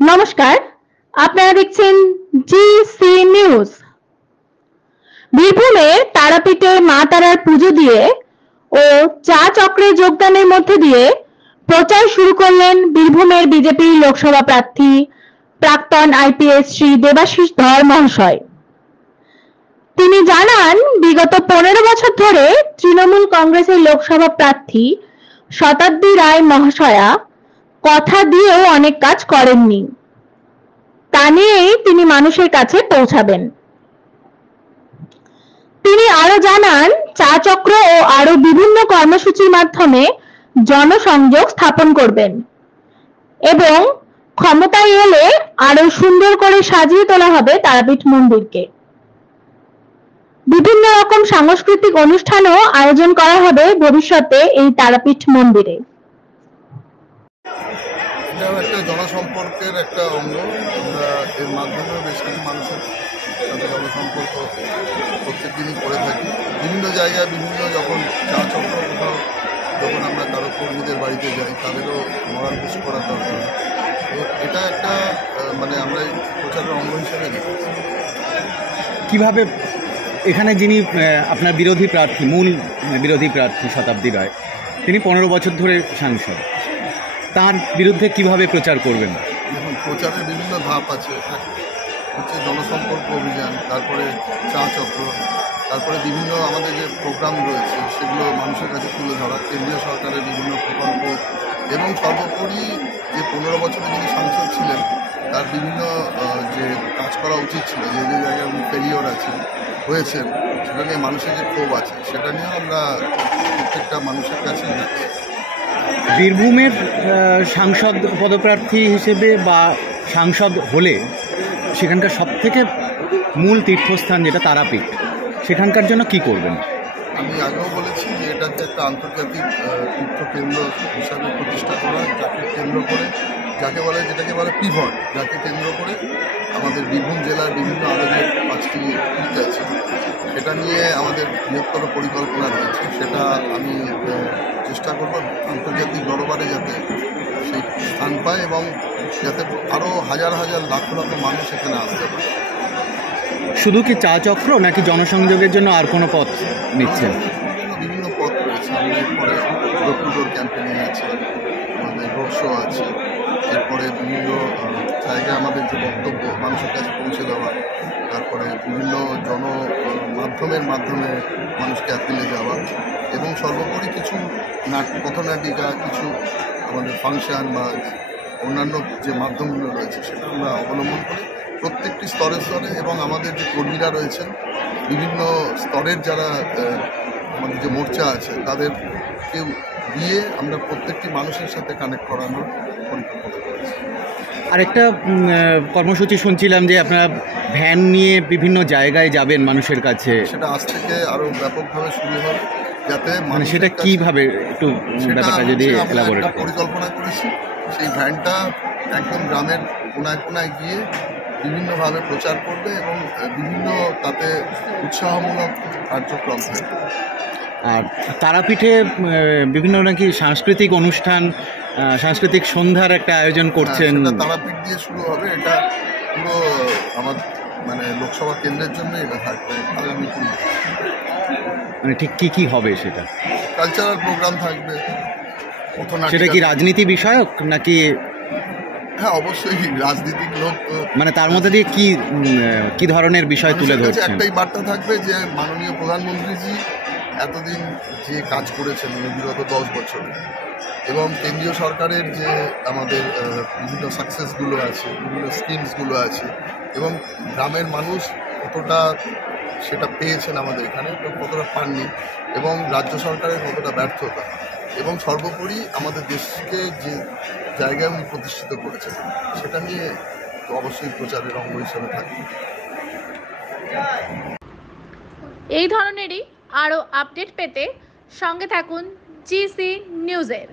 নমস্কার, আপনারা দেখছেন জিসি নিউজ। বীরভূমে তারাপীঠে মা তারার পুজো দিয়ে ও চা চক্রে যোগদানের মধ্যে দিয়ে প্রচার শুরু করলেন বীরভূমের বিজেপি লোকসভা প্রার্থী প্রাক্তন আইপিএস শ্রী দেবাশিস ধর মহাশয়। তিনি জানান, বিগত 15 বছর ধরে তৃণমূল কংগ্রেসের লোকসভা প্রার্থী শতাব্দী রায় মহাশয়া কথা দিয়েও অনেক কাজ করেননি। তা নিয়েই তিনি মানুষের কাছে পৌঁছাবেন। তিনি আরো জানান, চা চক্র ও আরো বিভিন্ন কর্মসূচির মাধ্যমে জনসংযোগ স্থাপন করবেন এবং ক্ষমতায় এলে আরো সুন্দর করে সাজিয়ে তোলা হবে তারাপীঠ মন্দিরকে। বিভিন্ন রকম সাংস্কৃতিক অনুষ্ঠানও আয়োজন করা হবে ভবিষ্যতে এই তারাপীঠ মন্দিরে। এটাও একটা জনসম্পর্কের একটা অঙ্গ। আমরা এর মাধ্যমে বেশ কিছু মানুষের সাথে জনসম্পর্ক প্রত্যেক দিনই করে থাকি। বিভিন্ন জায়গায় বিভিন্ন যখন চা চক্র কোথাও যখন আমরা কারো কর্মীদের বাড়িতে যাই, তাদেরও মরাল পুষ করার দরকার। তো এটা একটা মানে আমরা প্রচারের অঙ্গ হিসেবে দেখি। কিভাবে এখানে যিনি আপনার বিরোধী প্রার্থী, মূল বিরোধী প্রার্থী শতাব্দী রায়, তিনি 15 বছর ধরে সাংসদ, তার বিরুদ্ধে কিভাবে প্রচার করবেন? এখন প্রচারের বিভিন্ন ধাপ আছে। হচ্ছে জনসম্পর্ক অভিযান, তারপরে চা চক্র, তারপরে বিভিন্ন আমাদের যে প্রোগ্রাম রয়েছে সেগুলো মানুষের কাছে তুলে ধরা, কেন্দ্রীয় সরকারের বিভিন্ন প্রকল্প, এবং সর্বোপরি যে 15 বছরে যিনি সাংসদ ছিলেন তার বিভিন্ন যে কাজ করা উচিত ছিল, যে যে জায়গায় উনি ফেলিওর আছেন হয়েছেন, সেটা নিয়ে মানুষের যে ক্ষোভ আছে সেটা নিয়ে আমরা প্রত্যেকটা মানুষের কাছে যাচ্ছি। বীরভূমের সাংসদ পদপ্রার্থী হিসেবে বা সাংসদ হলে সেখানকার সবথেকে মূল তীর্থস্থান যেটা তারাপীঠ, সেখানকার জন্য কি করবেন? আমি আগেও বলেছি যে এটাকে একটা আন্তর্জাতিক তীর্থকেন্দ্র হিসাবে প্রতিষ্ঠা করা, যাকে কেন্দ্র করে, যেটাকে বলে পিভট, যাকে কেন্দ্র করে আমাদের বীরভূম জেলার বিভিন্ন আরও যে 5টি তীর্থ আছে সেটা নিয়ে আমাদের বৃহত্তর পরিকল্পনা রয়েছে। সেটা আমি চেষ্টা করব আন্তর্জাতিক দরবারে যাতে সেই স্থান পায় এবং যাতে আরও হাজার হাজার লাখ লাখ মানুষ এখানে আসতে পারে। শুধু কি চা চক্র নাকি জনসংযোগের জন্য আর কোনো পথ নিচ্ছেন? বিভিন্ন পথ রয়েছে। আমাদের পরে ডোর টু ডোর ক্যাম্পেইনিং আছে, আমাদের রোড শো আছে, এরপরে বিভিন্ন জায়গায় আমাদের যে বক্তব্য মানুষের কাছে পৌঁছে দেওয়া, তারপরে বিভিন্ন মাধ্যমের মাধ্যমে মানুষকে অ্যাপিলে যাওয়া, এবং সর্বোপরি কিছু পথনাটিকা, কিছু আমাদের ফাংশন বা অন্যান্য যে মাধ্যমগুলো রয়েছে সেটা আমরা অবলম্বন করি প্রত্যেকটি স্তরে স্তরে। এবং আমাদের যে কর্মীরা রয়েছেন বিভিন্ন স্তরের, যারা আমাদের যে মোর্চা আছে, তাদেরকে দিয়ে আমরা প্রত্যেকটি মানুষের সাথে কানেক্ট করানোর পরিকল্পনা করেছি। আরেকটা কর্মসূচি শুনছিলাম যে আপনারা ভ্যান নিয়ে বিভিন্ন জায়গায় যাবেন মানুষের কাছে, সেটা আজ থেকে আরও ব্যাপকভাবে শুরু হবে। যাতে মানে সেটা কীভাবে একটু ব্যাপারটা যদি এলাবোরেট করেন। পরিকল্পনা করেছি সেই ভ্যানটা একদম গ্রামের কোনায় কোনায় গিয়ে বিভিন্নভাবে প্রচার করবে এবং বিভিন্ন তাতে উৎসাহমূলক কার্যক্রম থাকবে। আর তারাপীঠে বিভিন্ন নাকি সাংস্কৃতিক অনুষ্ঠান, সাংস্কৃতিক সন্ধ্যার একটা আয়োজন করছেন। তারাপীঠ দিয়ে শুরু হবে। এটা পুরো আমার মানে লোকসভা কেন্দ্রের জন্য এটা থাকবে আগামী 2 মাস। মানে ঠিক কি হবে সেটা? কালচারাল প্রোগ্রাম থাকবে। সেটা কি রাজনীতি বিষয়ক নাকি? হ্যাঁ, অবশ্যই রাজনীতিক লোক। মানে তার মধ্যে দিয়ে কি ধরনের বিষয় তুলে ধরছেন? একটাই বার্তা থাকবে যে মাননীয় প্রধানমন্ত্রীজি এতদিন যে কাজ করেছেন বিগত 10 বছর, এবং কেন্দ্রীয় সরকারের যে আমাদের বিভিন্ন সাকসেসগুলো আছে, বিভিন্ন স্কিমসগুলো আছে, এবং গ্রামের মানুষ কতটা সেটা পেয়েছেন আমাদের এখানে, কতটা পাননি, এবং রাজ্য সরকারের কতটা ব্যর্থতা, এবং সর্বোপরি আমাদের দেশকে যে জায়গায় উনি প্রতিষ্ঠিত করেছেন সেটা নিয়ে অবশ্যই প্রচারের অঙ্গ হিসেবে থাকবে। এই ধরনেরই আরও আপডেট পেতে সঙ্গে থাকুন জিসি নিউজের।